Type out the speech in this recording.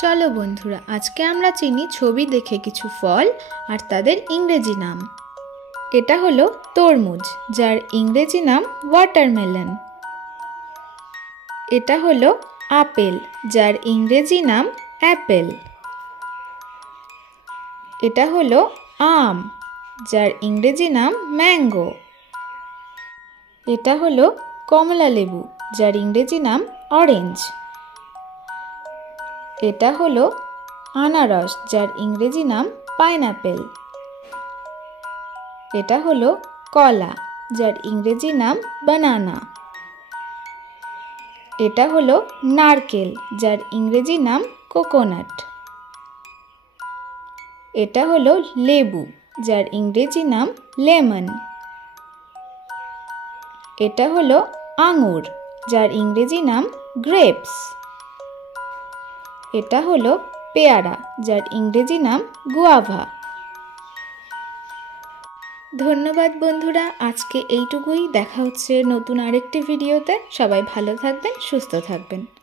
চলো বন্ধুরা, আজকে আমরা চিনি ছবি দেখে কিছু ফল আর তাদের ইংরেজি নাম। এটা হলো তরমুজ, যার ইংরেজি নাম ওয়াটারমেলন। এটা হলো আপেল, যার ইংরেজি নাম অ্যাপেল। এটা হলো আম, যার ইংরেজি নাম ম্যাঙ্গো। এটা হলো কমলা লেবু, যার ইংরেজি নাম অরেঞ্জ। এটা হলো আনারস, যার ইংরেজি নাম পাইনঅ্যাপেল। এটা হলো কলা, যার ইংরেজি নাম বানানা। এটা হলো নারকেল, যার ইংরেজি নাম কোকোনাট। এটা হলো লেবু, যার ইংরেজি নাম লেমন। এটা হলো আঙুর, যার ইংরেজি নাম গ্রেপস। এটা হলো পেয়ারা, যার ইংরেজি নাম গুয়াভা। ধন্যবাদ বন্ধুরা, আজকে এইটুকুই। দেখা হচ্ছে নতুন আরেকটি ভিডিওতে। সবাই ভালো থাকবেন, সুস্থ থাকবেন।